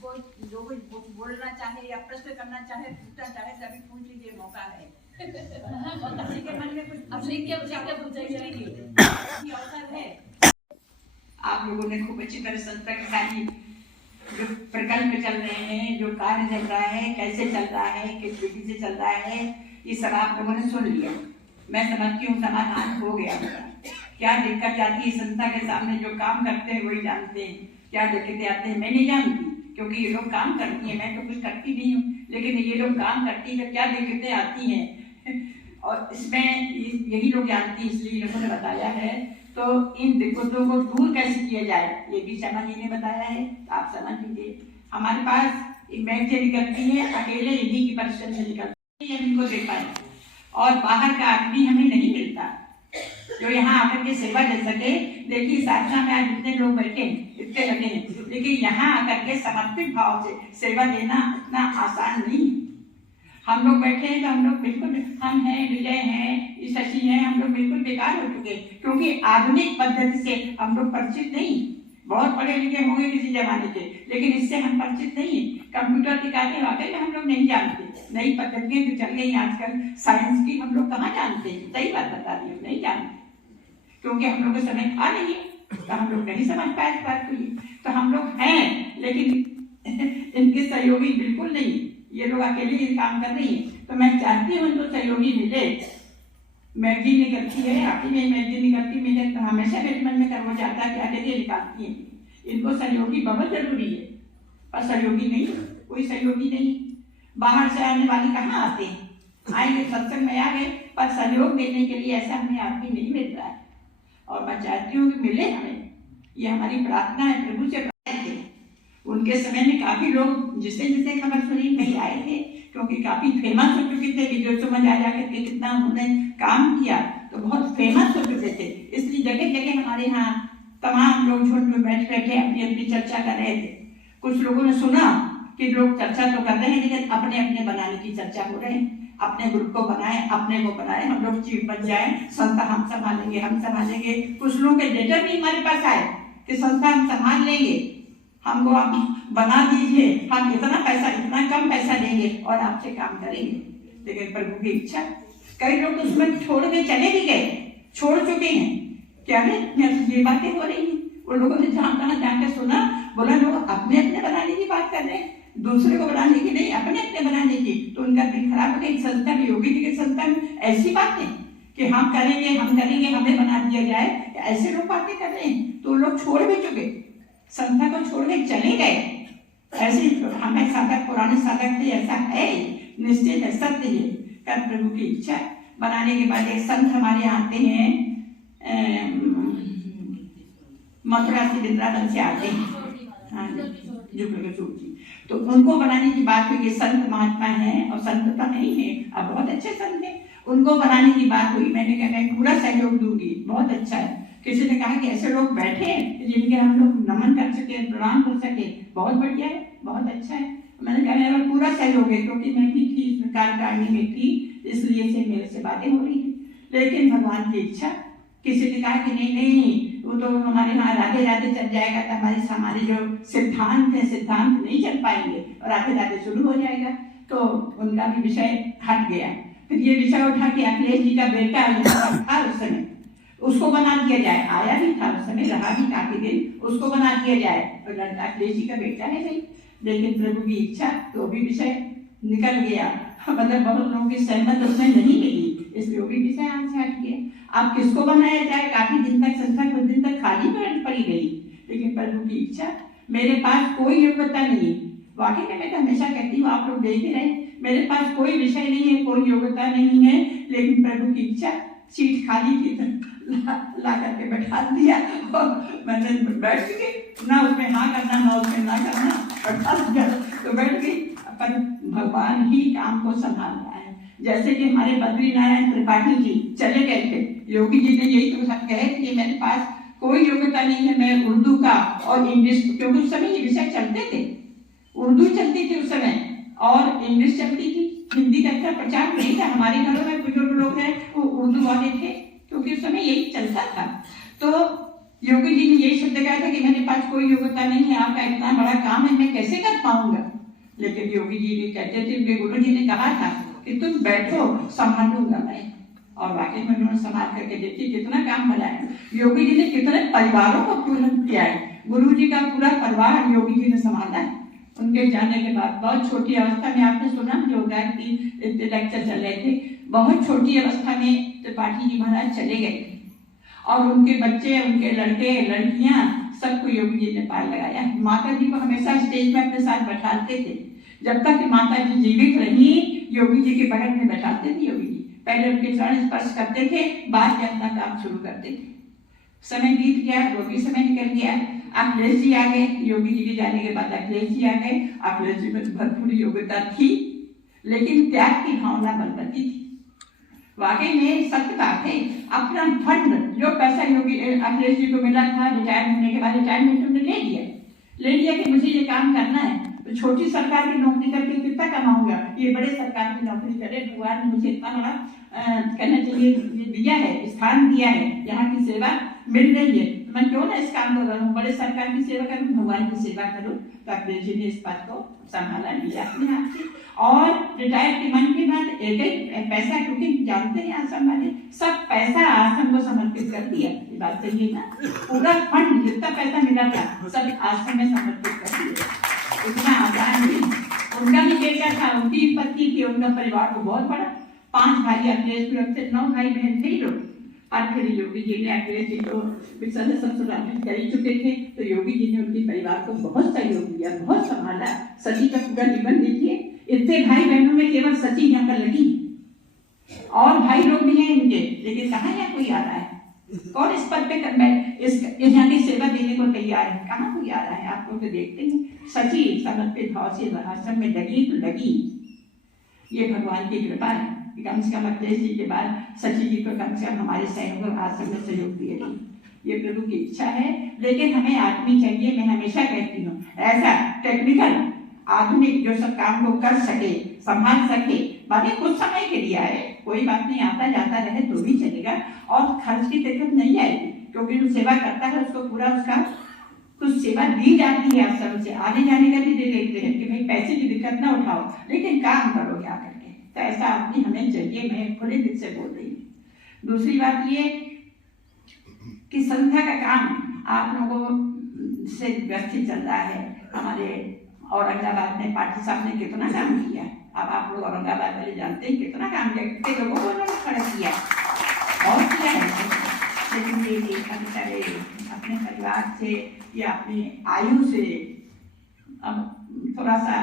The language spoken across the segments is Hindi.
को जो कुछ बोलना चाहे या प्रश्न करना चाहे, पूछना चाहे, तभी पूछ लीजिए, मौका है। और किसी के मन में कुछ अवसर है। आप लोगों ने खूब अच्छी तरह संस्था की सारी जो प्रकल्प चल रहे हैं, जो कार्य चल रहा है, कैसे चल रहा है, किस विधि से चल रहा है, ये सब आप लोगों ने सुन लिया। मैं समझती हूँ समाधान हो गया होगा। क्या दिक्कत आती है संस्था के सामने, जो काम करते हैं वही जानते हैं। क्या दिक्कतें आते हैं मैं नहीं जानती, क्योंकि ये लोग काम करती हैं, मैं तो कुछ करती नहीं हूँ, लेकिन ये लोग काम करती है, क्या दिक्कतें आती हैं और इसमें यही लोग जानती हैं, इसलिए लोगों ने बताया है। तो इन दिक्कतों को दूर कैसे किया जाए ये भी शर्मा जी ने बताया है, आप समझ लीजिए। हमारे पास एक बैंक से निकलती है, अकेले इन्हीं की परिश्रम से निकलती है, इनको दे पाए, और बाहर का आदमी हमें नहीं मिलता जो यहाँ आकर के सेवा दे सके। देखिए साधना में आज इतने लोग बैठे इतने लगे हैं, लेकिन यहाँ आकर के समर्पित भाव से सेवा देना इतना आसान नहीं। हम लोग बैठे हैं तो हम लोग बिल्कुल, हम हैं, विजय हैं, शशि हैं, हम लोग बिल्कुल बेकार हो चुके, क्योंकि आधुनिक पद्धति से हम लोग परिचित नहीं। बहुत पढ़े लिखे होंगे किसी जमाने के, लेकिन इससे हम परिचित नहीं। कंप्यूटर की बातें वाकई में हम लोग नहीं जानते, नई पद्धतियां जो चल गई आजकल साइंस की, हम लोग कहाँ जानते हैं। सही बात बता रही हूँ, नहीं जानते, क्योंकि हम लोग को समय था नहीं, तो हम लोग नहीं समझ पाए इस बात को। तो हम लोग हैं, लेकिन इनके सहयोगी बिल्कुल नहीं, ये लोग अकेले ही काम कर रही है। तो मैं चाहती हूँ इनको सहयोगी मिले। मैगजीन निकलती है, आपकी में मैगजीन निकलती, मुझे हमेशा मेरे मन में कर्म जाता है कि अकेले निकालती है, इनको सहयोगी बहुत जरूरी है। पर सहयोगी नहीं, कोई सहयोगी नहीं। बाहर से आने वाले कहाँ आते हैं, आएंगे सत्संग में आ गए, पर सहयोग देने के लिए ऐसा हमें आदमी नहीं मिल रहा है। और मैं चाहती हूँ कि मिले हमें, ये हमारी प्रार्थना है। प्रभु से उनके समय में काफी लोग जिसे जिसे खबर सुनी नहीं आए थे, क्योंकि काफी फेमस हो चुके थे, वीडियो समझ आ जाकर के कितना उन्होंने काम किया, तो बहुत फेमस हो चुके थे। इसलिए जगह जगह हमारे यहाँ तमाम लोग झुंड में बैठ बैठे अपनी अपनी चर्चा कर रहे थे। कुछ लोगों ने सुना कि लोग चर्चा तो कर रहे हैं, लेकिन अपने अपने बनाने की चर्चा हो रहे हैं। अपने ग्रुप को बनाए, अपने को बनाए, हम लोग चीफ बन जाए, संस्था हम संभालेंगे, हम संभालेंगे। कुछ लोगों के लेटर भी हमारे पास आए कि संस्था हम संभाल लेंगे, हमको आप बना दीजिए, हम इतना पैसा, इतना कम पैसा देंगे और आपसे काम करेंगे। लेकिन प्रभु की इच्छा, कई लोग तो उसमें छोड़ के चले भी गए, छोड़ चुके हैं। क्या है ये बातें हो रही हैं, उन लोगों ने जहाँ तहाँ जाकर सुना, बोला लोग अपने अपने बनाने की बात कर रहे हैं, दूसरे को बनाने की नहीं, अपने अपने बनाने की। तो उनका दिल खराब हो गया। संस्था में, योगी जी की संस्था में ऐसी बातें कि हम करेंगे, हमें बना दिया जाए, ऐसे लोग बातें कर रहे हैं। तो लोग छोड़ भी चुके, संस्था को छोड़ के चले गए। ऐसे हमें साधक, पुराने साधक थे, ऐसा है निश्चित है, सत्य है। कर प्रभु की इच्छा बनाने के बाद एक संत हमारे यहाँ आते हैं, मथुरा से, वृंदावन से आते हैं, हाँ तो उनको बनाने की बात हुई कि संत महात्मा है, और संत तो नहीं है, अब बहुत अच्छे संत है, उनको बनाने की बात हुई। मैंने कहा मैं पूरा सहयोग दूंगी, बहुत अच्छा है। किसी ने कहा कि ऐसे लोग बैठे जिनके हम लोग नमन कर सके, प्रणाम कर सके, बहुत बढ़िया है, बहुत अच्छा है। मैंने कहा मेरा पूरा सहयोग है, क्योंकि मैं भी थी इस कार्यकारिणी में थी, इसलिए से मेरे से बातें हो रही थी। लेकिन भगवान की इच्छा, किसी ने कहा कि नहीं नहीं वो तो हमारे यहाँ राधे राधे चल जाएगा, तो हमारे जो सिद्धांत है, सिद्धांत नहीं चल पाएंगे और राधे राधे शुरू हो जाएगा, तो उनका भी विषय हट गया। फिर ये विषय उठा कि अखिलेश जी का बेटा था उस समय, उसको बना दिया जाए। आया भी था उस समय, रहा भी काफी दिन, उसको बना दिया जाए, और लड़का अखिलेश जी का बेटा है नहीं। लेकिन प्रभु की इच्छा, तो भी विषय निकल गया, मतलब बहुत लोगों की सहमत उसमें नहीं मिली, इसलिए वो भी विषय हाथ से हट गया। अब किसको बनाया जाए, काफी दिन तक संस्था कुछ दिन तक खाली पड़ी गई। लेकिन प्रभु की इच्छा, मेरे पास कोई योग्यता नहीं, वाकई में मैं तो हमेशा कहती हूँ, आप लोग देख ही रहे, मेरे पास कोई विषय नहीं है, कोई योग्यता नहीं है, लेकिन प्रभु की इच्छा, सीट खाली थी तो ला करके बैठा दिया, और मैंने बैठ गई, ना उसमें हाँ करना, ना उसमें ना करना, बैठा दिया तो बैठ गई। पर भगवान ही काम को संभाल रहा है। जैसे कि हमारे बद्री नारायण त्रिपाठी जी चले गए थे, योगी जी ने यही तो सब कहे कि मेरे पास कोई योग्यता नहीं है, मैं उर्दू का और इंग्लिश, क्योंकि उस समय ये विषय चलते थे, उर्दू चलती थी उस समय और इंग्लिश चलती थी, हिंदी का इतना प्रचार नहीं था। हमारे घरों में बुजुर्ग लोग हैं वो उर्दू वाले थे, क्योंकि उस समय यही चलता था। तो योगी जी ने यही शब्द कहा था कि मेरे पास कोई योग्यता नहीं है, आपका इतना बड़ा काम है, मैं कैसे कर खाऊंगा। लेकिन योगी जी ने कहते थे, उनके गुरु जी ने कहा था कि तुम बैठो, संभालूंगा मैं। और वाकई में उन्होंने संभाल करके देखिए कितना काम बनाया। योगी जी ने कितने परिवारों को पूर्ण किया है। गुरु जी का पूरा परिवार योगी जी ने संभाला है। उनके जाने के बाद बहुत छोटी अवस्था में, आपने सुना भी होगा कि लेक्चर चल रहे थे, बहुत छोटी अवस्था में त्रिपाठी जी महाराज चले गए थे और उनके बच्चे, उनके लड़के लड़कियां सबको योगी जी ने पार लगाया। माता जी को हमेशा स्टेज में अपने साथ बैठाते थे। जब तक माता जी जीवित रही, योगी जी के बगल में बैठाते थे। योगी जी पहले उनके चरण स्पर्श करते थे, बाद में अपना काम शुरू करते थे। समय बीत गया, वो भी समय निकल गया। अखिलेश जी आ गए। योगी जी के जाने के बाद अखिलेश जी आ गए। अखिलेश जी में भरपूर योग्यता थी, लेकिन त्याग की भावना बलवती थी। वाकई में सत्य बात है। अपना फंड, जो पैसा योगी अखिलेश जी को मिला था रिटायर होने के बाद, रिटायरमेंट उन्होंने ले लिया कि मुझे ये काम करना है। तो छोटी सरकार की नौकरी करके कितना कमाऊंगा, ये बड़े सरकार की नौकरी करे। भगवान ने मुझे इतना बड़ा कहना चाहिए दिया है, स्थान दिया है, यहाँ की सेवा मिल रही है, तो मैं क्यों ना इस काम को करूँ, बड़े सरकार की सेवा करूँ, भगवान की सेवा करूँ। तो अखिलेश जी ने इस बात को संभाला लिया अपने हाथ से। और रिटायर के मन के बाद एक पैसा, क्योंकि जानते हैं आश्रम वाले, सब पैसा आश्रम को समर्पित कर दिया। ये बात सही है ना? पूरा फंड जितना पैसा मिला था सब आश्रम में समर्पित कर दिया। इतना आसान नहीं। उनका भी बेटा था, उनकी पत्नी थी, उनका परिवार तो बहुत बड़ा, 5 भाई अखिलेश जी, 9 भाई बहन थे लोग। और फिर योगी जी ने अखिलेश जी को ससुराल कर ही चुके थे, तो योगी जी ने उनके परिवार को बहुत सहयोग दिया, बहुत संभाला। सची का पूरा जीवन देखिए, इतने भाई बहनों में केवल सची यहाँ पर लगी, और भाई लोग भी हैं इनके, लेकिन कहाँ यहाँ कोई आ रहा है? कौन इस पद पे इस यहाँ की सेवा देने को तैयार है? कहाँ कोई आ रहा है? आप लोग तो देखते हैं। सची समर्पित भाव से आश्रम में लगी तो लगी। ये भगवान की कृपा है। कम से कम अखिलेश जी के बाद सची जी को कम से कम हमारे सहयोग आश्रम में सहयोग दिए नहीं। ये प्रभु की इच्छा है। लेकिन हमें आदमी चाहिए, मैं हमेशा कहती हूँ, ऐसा टेक्निकल आधुनिक जो सब काम को कर सके, संभाल सके। बाकी कुछ समय के लिए आए, कोई बात नहीं, आता जाता रहे तो भी चलेगा, और खर्च की दिक्कत नहीं आएगी, क्योंकि जो सेवा करता है उसको पूरा उसका कुछ सेवा दी जाती है आश्रम से। आने जाने का भी दे देते हैं कि भाई पैसे की दिक्कत ना उठाओ, लेकिन काम करो क्या करके। तो ऐसा आदमी हमें चाहिए, मैं खुले दिल से बोल रही हूँ। दूसरी बात ये कि संस्था का काम आप लोगों से व्यवस्थित चल रहा है। हमारे औरंगाबाद में पाठी साहब ने कितना काम किया। अब आप लोग औरंगाबाद वाले जानते हैं कितना काम किया, कितने लोगों को उन्होंने खड़ा किया और किया है। लेकिन ये देखा बेचारे अपने परिवार से या अपनी आयु से अब थोड़ा सा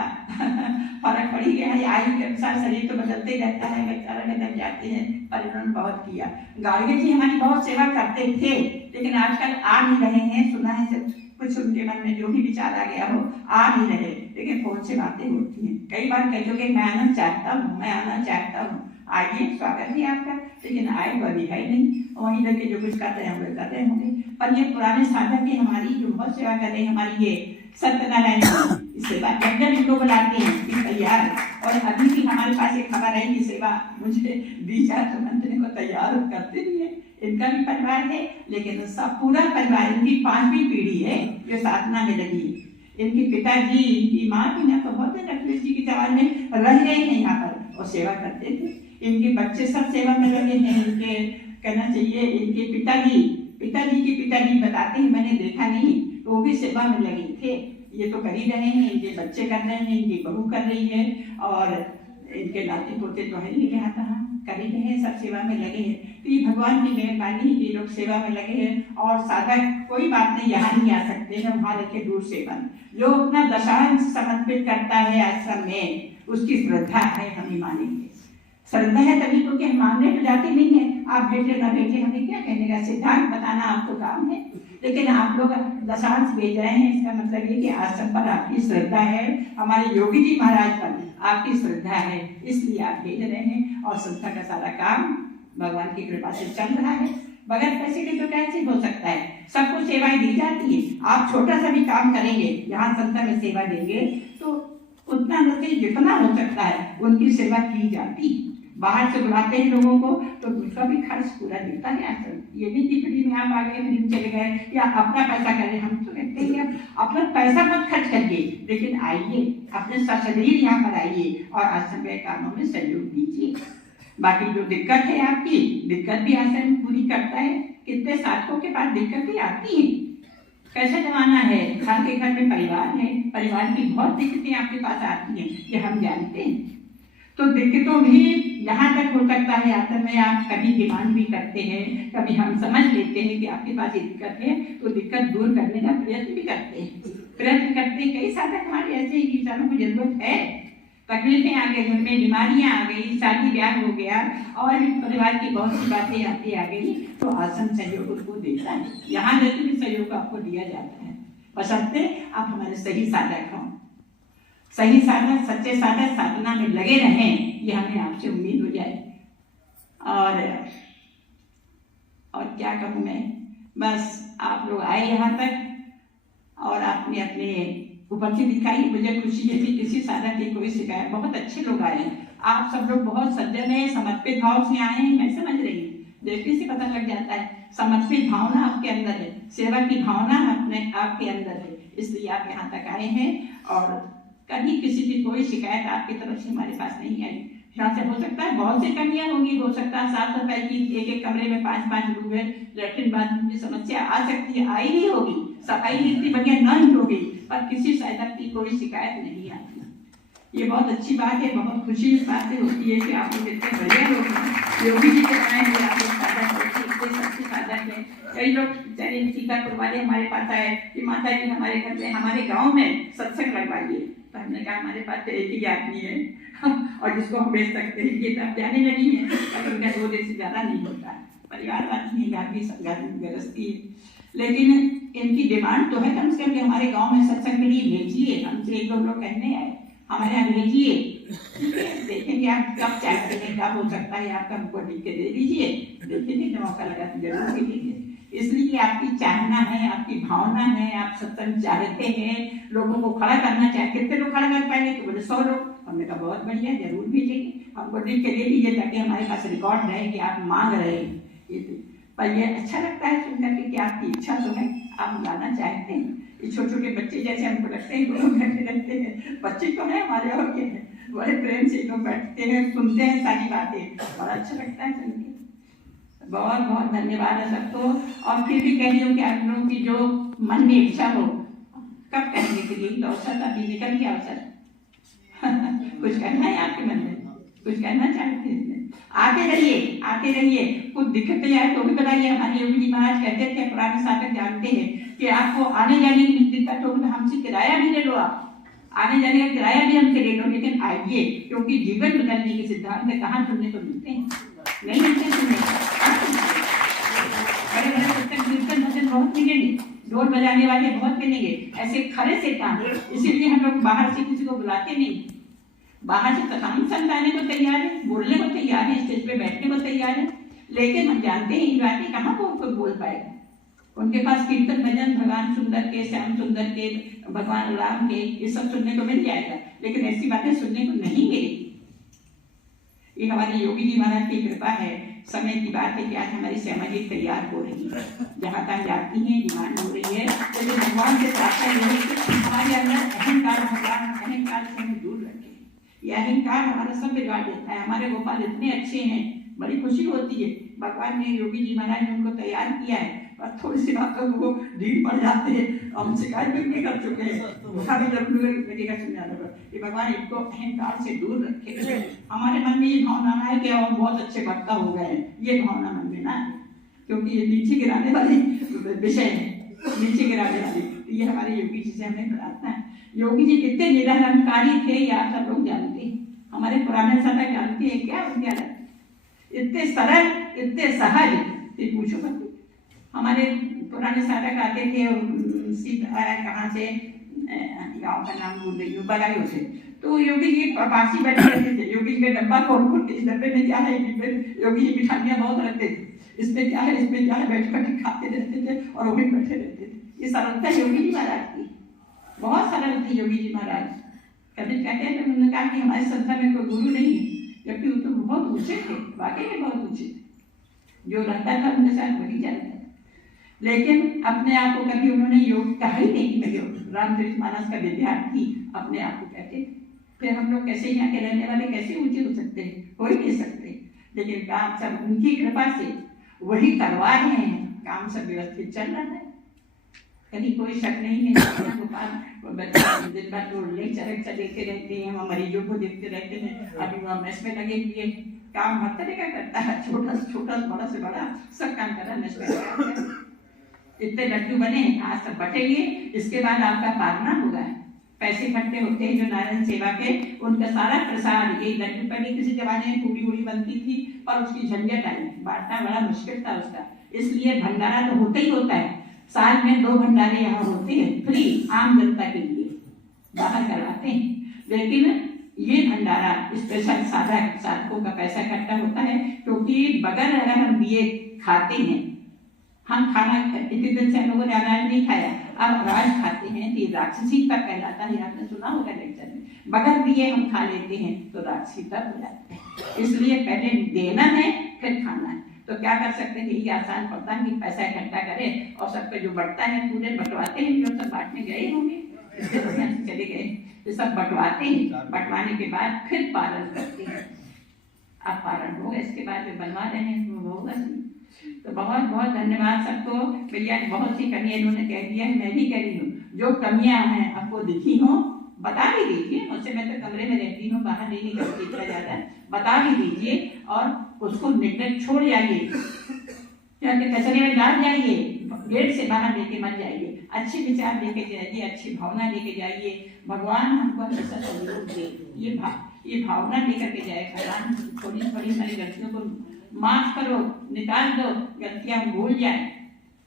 फर्क पड़ गया है। आयु के अनुसार शरीर तो बदलते रहता है, बेचारा बदल जाते हैं, पर इन्होंने बहुत किया। गार्गे जी हमारी बहुत सेवा करते थे, लेकिन आजकल आ नहीं रहे हैं। सुना है कुछ उनके मन में जो भी विचार आ गया हो, आ नहीं रहे, लेकिन फोन से बातें होती हैं। कई बार कह दो कि मैं आना चाहता हूँ, मैं आना चाहता हूँ, आइए, स्वागत है आपका। लेकिन आए वो अभी है नहीं, वहीं रह के जो कुछ कर रहे हैं वो कर रहे होंगे। पर ये पुराने साधक भी हमारी जो बहुत सेवा कर रहे हैं, हमारी ये सत्यनारायण सेवा, जब जब इनको बुलाते हैं कि तैयार। और अभी भी हमारे पास एक खबर है कि सेवा मुझे दी जाए तो मंत्री को तैयार करते भी है। इनका भी परिवार है, लेकिन सब पूरा परिवार, इनकी 5वीं पीढ़ी है जो साधना में लगी। इनके पिताजी, इनकी माँ भी ना तो बहुत अखिलेश जी के जवान में रह गए हैं यहाँ पर और सेवा करते थे। इनके बच्चे सब सेवा में लगे हैं। इनके कहना चाहिए इनके पिताजी के पिताजी बताते हैं, मैंने देखा नहीं, वो भी सेवा में लगे थे। ये तो कर ही रहे हैं, इनके बच्चे कर रहे हैं, इनकी बहू कर रही है, और इनके नाती पोते तो है ही यहाँ कहाँ कर ही रहे हैं, सब सेवा में लगे हैं। तो ये भगवान की मेहरबानी है कि लोग सेवा में लगे हैं। और साधक कोई बात नहीं, यहाँ नहीं आ सकते हैं, वहाँ रखे दूर सेवन। जो अपना दशांश समर्पित करता है आश्रम में, उसकी श्रद्धा है, हम ही मानेंगे। श्रद्धा है तभी तो, कि हम मानने तो जाते नहीं है। आप बेटे ना बेटे, हमें क्या कहने का, सिद्धांत बताना आपको काम है। लेकिन आप लोग दशांश भेज रहे हैं, इसका मतलब ये कि आश्रम पर आपकी श्रद्धा है, हमारे योगी जी महाराज पर आपकी श्रद्धा है, इसलिए आप भेज रहे हैं। और संस्था का सारा काम भगवान की कृपा से चल रहा है। बगैर पैसे के तो कैसे हो सकता है? सबको सेवाएं दी जाती है। आप छोटा सा भी काम करेंगे, यहाँ संस्था में सेवा देंगे, तो उतना मतलब जितना हो सकता है उनकी सेवा की जाती है। बाहर से बुलाते हैं लोगों को तो उसका भी खर्च पूरा देता है आश्रम। ये नहीं कि फ्री में आप आ गए, फ्री में चले गए, या अपना पैसा करें। हम तो कहते हैं अपना पैसा मत खर्च करिए, लेकिन आइए, अपने सशरीर यहाँ पर आइए और आश्रम के कामों में सहयोग दीजिए। बाकी जो दिक्कत है आपकी, दिक्कत भी आश्रम पूरी करता है। कितने साधकों के पास दिक्कतें आती हैं, कैसा जमाना है, हर के घर में परिवार है, परिवार की बहुत दिक्कतें आपके पास आती हैं, ये हम जानते हैं। तो दिक्कतों भी यहाँ तक हो सकता है आश्रम में आप कभी डिमांड भी करते हैं, कभी हम समझ लेते हैं कि आपके पास ये दिक्कत है, तो दिक्कत दूर करने का प्रयत्न भी करते हैं। प्रयत्न करते हैं। कई साधक हमारे ऐसे ही इंसानों को जरूरत है, तकलीफें आ गई, घर में बीमारियां आ गई, शादी ब्याह हो गया और भी परिवार की बहुत सी बातें आती आ गई, तो आश्रम सहयोग उसको देता है। यहाँ जैसे भी सहयोग आपको दिया जाता है, बशर्ते आप हमारे सही साधक हों। सही साधक, सच्चे साधक साधना में लगे रहें, ये हमें आपसे उम्मीद हो जाए। और क्या कहूँ मैं, बस आप लोग आए यहाँ तक और आपने अपने उपस्थिति दिखाई, मुझे खुशी है कि किसी साधक की कोई शिकायत, बहुत अच्छे लोग आए हैं। आप सब लोग बहुत सज्जन हैं, समर्पित भाव से आए हैं, मैं समझ रही हूँ, देखने से पता लग जाता है। समर्पित भावना आपके अंदर है, सेवा की भावना अपने आपके अंदर है, इसलिए आप यहाँ तक आए हैं। और कभी किसी की कोई शिकायत आपकी तरफ से हमारे पास नहीं आई। यहाँ से हो सकता है बहुत सी कमियां होंगी, हो सकता है साफ सफाई की एक कमरे में 5-5 लोग हैं, लैट्रिन बाथरूम की समस्या आ सकती है, आई ही होगी, सफाई इतनी बढ़िया नहीं होगी, पर किसी साधक की कोई शिकायत नहीं आती। ये बहुत अच्छी बात है, बहुत खुशी इस बात से होती है कि आप लोग इतने बढ़िया लोग हैं। योगी जी के बनाए हुए आप लोग साधक इतने सच्चे साधक हैं। कई लोग बेचारे सीतापुर वाले हमारे पास आए कि माता जी हमारे घर में, हमारे गाँव में सत्संग लगवाइए, तो हमने कहा हमारे पास तो एक ही आदमी है और जिसको हम भेज सकते हैं, ये तब जाने लगी है, पर उनका 2 दिन से ज्यादा नहीं होता है, परिवार वाली नहीं, घर की गृहस्थी है। लेकिन इनकी डिमांड तो है कम से कम हमारे गांव में सत्संग के लिए भेजिए। हमसे 1-2 लोग कहने आए हमारे यहाँ भेजिए, देखेंगे आप कब चाहते हैं, कब हो सकता है आपका हमको लिख के दे दीजिए, देखेंगे जब मौका लगा तो जरूर भेजेंगे। इसलिए आपकी चाहना है, आपकी भावना है, आप सत्संग चाहते हैं, लोगों को खड़ा करना चाहते। कितने लोग खड़ा कर पाएंगे? तो बोले 100 लोग। हमने कहा बहुत बढ़िया, जरूर भेजेंगे, हमको लिख के दे दीजिए ताकि हमारे पास रिकॉर्ड रहे कि आप मांग रहे हैं। पर ये अच्छा लगता है सुनकर के कि आपकी इच्छा तो है, आप लाना चाहते हैं। ये छोटे छोटे बच्चे जैसे हमको लगते हैं, दोनों बैठे रहते हैं, बच्चे तो है हमारे और के हैं, बड़े प्रेम से लोग बैठते हैं, सुनते हैं सारी बातें, बड़ा अच्छा लगता है सुन के। बहुत बहुत धन्यवाद है सबको। और फिर भी कह रही हूँ कि आप लोगों की जो मन में इच्छा हो, कब कहने के लिए तो अवसर अभी निकल गया अवसर कुछ करना है आपके मन में, कुछ करना चाहते हैं, आते रहिए, आते रहिए। कुछ दिक्कतें आए तो भी बताइए। हमारे योगी जी महाराज कहते थे, पुराने साधक जानते हैं कि आपको आने जाने की दिक्कत हो तो हमसे किराया भी ले लो, आप आने जाने का किराया भी हमसे ले लो, लेकिन आइए, क्योंकि जीवन बदलने के सिद्धांत में कहाँ सुनने को मिलते हैं, नहीं मिलते सुनने। बड़े बड़े पुस्तक कीर्तन भजन बहुत मिलेंगे, ढोल बजाने वाले बहुत मिलेंगे, ऐसे खड़े से काम। इसीलिए हम लोग बाहर से किसी को बुलाते नहीं, बाहर से तमाम संत आने को तैयार है, बोलने को तैयार है, स्टेज पे बैठने को तैयार है, लेकिन हम जानते हैं ये बातें कहाँ वो कोई बोल पाएगा। उनके पास कीर्तन भजन भगवान सुंदर के, श्याम सुंदर के, भगवान राम के, ये सब सुनने को मिल जाएगा, लेकिन ऐसी बातें सुनने को नहीं मिलेगी। ये हमारे योगी जी महाराज की कृपा है। समय की बात है कि आज हमारी श्यामा जी तैयार हो रही है, जहाँ तक जाती हैं डिमांड हो रही है, तो भगवान से प्रार्थना ये है कि हमारे अंदर अहंकार, भगवान अहंकार से हमें दूर रखें। ये अहंकार हमारा सब बिगाड़ देता है। हमारे गोपाल इतने अच्छे हैं, बड़ी खुशी होती है। भगवान ने योगी जी महाराज ने उनको तैयार किया है, और थोड़ी सी बातों को ढील पड़ जाते हैं। हम शिकायत भी कर चुके हैं, कि भगवान इनको अहंकार से दूर रखे। हमारे मन में ये भावना है कि हम बहुत अच्छे वक्ता हो गए, ये भावना मन में ना है, क्योंकि ये नीचे गिराने वाली विषय है, नीचे गिराने वाली। ये हमारे योगी जी से हमें प्रार्थना है। योगी जी कितने निरहंकारी थे, ये आप सब लोग जानते हैं, हमारे पुराने साधक जानते हैं क्या उनके अलग, इतने सरल, इतने सहज, पूछो मत। हमारे पुराने साधक आते थे कहाँ से, गाँव का नाम भूल रही हूँ, बदायूं से, तो योगी जी पास ही बैठे रहते थे। योगी जी का डब्बा खोल के, इस डब्बे में क्या है, योगी जी मिठाइयाँ बहुत रखते थे, इसमें क्या है, इसमें क्या है, बैठ कर खाते रहते थे और वहीं बैठे रहते थे। ये सरलता योगी जी महाराज की, बहुत सरल थे योगी जी महाराज। कभी कहते हैं, उन्होंने कहा कि हमारे संस्था में कोई गुरु नहीं है, जबकि वो तो बहुत ऊंचे थे, वाकई में बहुत ऊंचे, जो रहता था उनके साथ वही जानता। लेकिन अपने आप को कभी उन्होंने योग कहा ही नहीं कि मैं रामचरितमानस का विद्यार्थी अपने आप को कहते थे। फिर हम लोग कैसे यहाँ के रहने वाले कैसे ऊंचे हो सकते हैं, हो ही नहीं सकते। लेकिन काम सब उनकी कृपा से वही करवा रहे हैं, काम सब व्यवस्थित चल रहा है, कहीं कोई शक नहीं है। दिन भर तो लेक्चर देते रहते हैं, हम मरीजों को देखते रहते हैं, अभी वहाँ मेस में लगे हुए काम हर तरह का करता है, छोटा से छोटा बड़ा से बड़ा सब काम कर रहा है मेस में। इतने लड्डू बने, आज सब बटेंगे, इसके बाद आपका पारना होगा। पैसे इकट्ठे होते हैं जो नारायण सेवा के, उनका सारा प्रसाद ये लड्डू। पहले किसी जमाने में पूरी उड़ी बनती थी और उसकी झंझट आई, बांटना बड़ा मुश्किल था उसका, इसलिए भंडारा तो होता ही होता है। साल में 2 भंडारे यहाँ होते हैं फ्री, आम जनता के लिए बाहर करवाते हैं। लेकिन ये भंडारा स्पेशल साधकों का पैसा इकट्ठा होता है, क्योंकि बगैर अगर हम दिए खाते हैं, हम खाना इतने दिन से हम लोगों ने अनाज नहीं खाया, अब अनाज खाते हैं तो राक्षसी तक कहलाता है, आपने सुना होगा लेक्चर में। बगैर दिए हम खा लेते हैं तो राक्षसी तक हो जाते हैं, इसलिए पहले देना है फिर खाना है। तो क्या कर सकते हैं, ये आसान पड़ता है कि पैसा इकट्ठा करें और सब पे जो बढ़ता है पूरे बंटवाते हैं, जो सब बांटने गए होंगे चले गए तो सब बंटवाते हैं, बंटवाने के बाद फिर पालन करते हैं। अब पालन होगा, इसके बाद में बनवा रहे हैं वो होगा। तो बहुत बहुत धन्यवाद सबको। भैया बहुत सी कमियां इन्होंने कह दिया है, मैं भी कह रही हूँ, जो कमियां हैं आपको दिखी हो बता भी दीजिए मुझसे, मैं तो कमरे में रहती हूँ, बाहर नहीं निकलती इतना ज्यादा, बता भी दीजिए और उसको निकल छोड़ जाइए, कचरे में डाल जाइए, गेट से बाहर लेके मत जाइए, अच्छे विचार लेके जाइए, अच्छी भावना लेके जाइए। भगवान हमको हमेशा सहयोग दे, ये भावना लेकर के जाए। भगवान थोड़ी थोड़ी हमारी गलतियों को माफ करो, निकाल दो, गलतियां हम भूल जाए,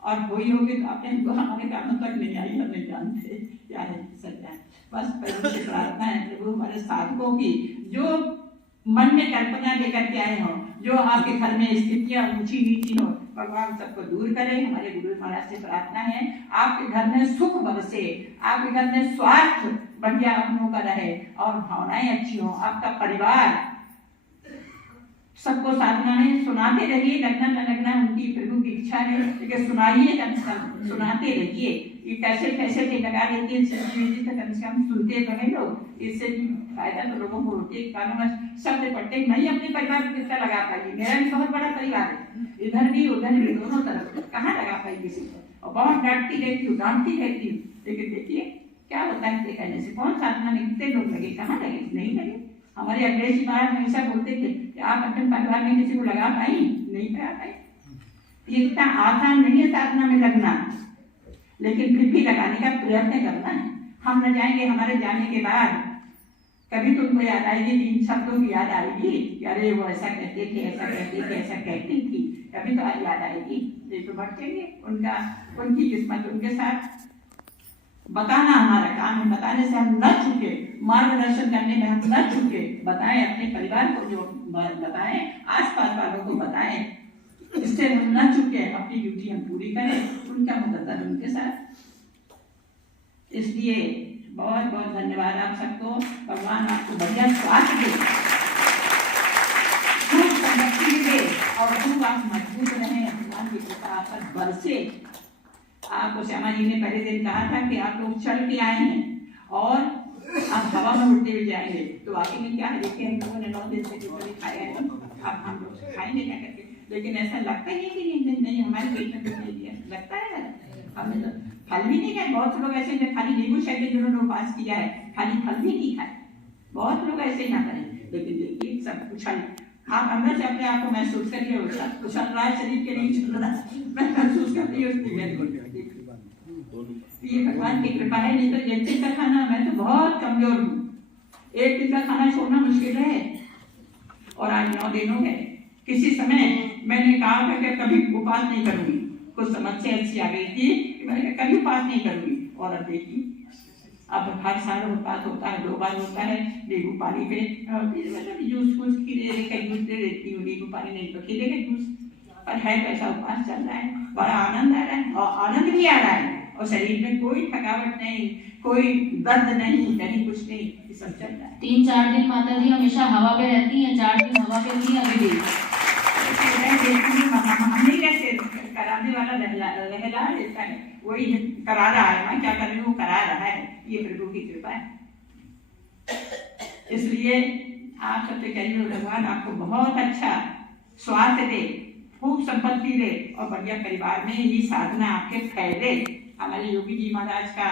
और कोई होगी तो अपने हमारे कानों तक नहीं आई, हम नहीं जानते क्या है सच्चा। बस प्रभु से प्रार्थना है, प्रभु हमारे साधकों की जो मन में कल्पना लेकर के आए हो, जो आपके घर में स्थितियां ऊंची नीची हो, भगवान सबको दूर करे। हमारे गुरु महाराज से प्रार्थना है आपके घर में सुख बरसे, आपके घर में स्वास्थ्य बढ़िया अपनों का रहे और भावनाएं अच्छी हो, आपका परिवार सबको साधना है। सुनाते रहिए, लगना न लगना उनकी प्रभु की इच्छा है, लेकिन सुनाइए, कम से कम सुनाते रहिए। ये कैसे कैसे के लगा लेते हैं तो कम से कम सुनते तो है लोग, इससे भी फायदा तो लोगों को होती है। कानों में शब्द पढ़ते नहीं, अपने परिवार को कितना लगा पाएगी। मेरा भी बहुत बड़ा परिवार है, इधर भी उधर भी दोनों तरफ, कहाँ लगा पाई किसी को। और बहुत डांटती रहती हूँ, डांटती रहती हूँ, लेकिन देखिए क्या होता है कहने से। कौन साधना में कितने लोग लगे, कहाँ लगे, नहीं लगे। हमारे अखिलेश जी महाराज हमेशा बोलते थे कि आप अपने परिवार में किसी को लगा पाई, नहीं लगा पाई। ये इतना आसान नहीं है साधना में लगना, लेकिन फिर भी लगाने का प्रयत्न करना है। हम न जाएंगे, हमारे जाने के बाद कभी तुमको याद आएगी, इन शब्दों की याद आएगी कि अरे वो ऐसा कहते थे, ऐसा कहते थे, ऐसा कहती थी, कभी तो याद आएगी। ये तो भटकेंगे, उनकी किस्मत उनके साथ। बताना हमारा काम है, बताने से हम न चुके, मार्गदर्शन करने में हम न चुके। बताएं अपने परिवार को, जो बताएं आसपास वालों को बताएं, इससे हम न चुके, अपनी ड्यूटी हम पूरी करें, उनका मदद उनके साथ। इसलिए बहुत बहुत धन्यवाद आप सबको। भगवान आपको बढ़िया स्वास्थ्य दे, खूब समृद्धि दे और खूब आप मजबूत रहें। भगवान की कृपा आप पर बरसे। आपको श्यामा जी ने पहले दिन कहा था कि आप लोग चल के आए हैं और आप हवा में उड़ते हुए जाएंगे, तो वाकई में क्या है। देखिए हम लोगों ने 9 दिन से जो कभी खाया है, अब हम लोग खाएंगे क्या करके, लेकिन ऐसा लगता ही कि नहीं हमारे पेट में कुछ नहीं दिया, लगता है हमने तो फल भी नहीं खाए। बहुत से लोग ऐसे हैं खाली नींबू शक्कर जिन्होंने उपास किया है, खाली फल भी नहीं खाए, बहुत लोग ऐसे यहाँ पर हैं। लेकिन देखिए सब कुछ आप अंदर से अपने आप को महसूस करिए, उछल रहा है शरीर के नहीं चल रहा, मैं महसूस करती हूँ उसकी। ये भगवान की कृपा है, नहीं तो एक दिन का खाना, मैं तो बहुत कमजोर हूँ, एक दिन का खाना छोड़ना मुश्किल है। और आज 9 दिन हो गए। किसी समय मैंने कहा कि कभी उपास नहीं करूंगी, कुछ समस्या ऐसी आ गई थी कि मैंने कहा कभी उपास नहीं करूंगी। और अब देखिए, अब हर साल उपास होता है, 2 बार होता है। नींबू पानी पे जूस फूस खीरे का जूस दे देती हूँ, नींबू पानी नहीं तो खीरे का जूस। पर है कैसा उपास चल रहा है, बड़ा आनंद आ रहा है, और आनंद भी आ रहा है, और शरीर में कोई थकावट नहीं, कोई दर्द नहीं, कहीं कुछ नहीं, ये सब चल रहा है। 3-4 दिन माता जी हमेशा हवा पे रहती हैं, 4 दिन हवा पे नहीं, अभी भी हम नहीं रहते, करा सामने वाला रहला देता है, वही करा रहा है। मैं क्या कर रही हूँ, करा रहा है। ये प्रभु की कृपा है। इसलिए आप सबसे कहिए भगवान आपको बहुत अच्छा स्वास्थ्य दे, खूब संपत्ति दे और बढ़िया परिवार में ये साधना आपके फैले। हमारे योगी जी महाराज का,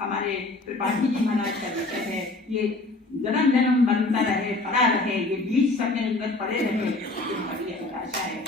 हमारे त्रिपाठी जी महाराज का विषय है, ये जन्म जन्म बनता रहे, पड़ा रहे, ये बीज सबके अंदर पड़े रहे, ये बड़ी अभिलाषा है।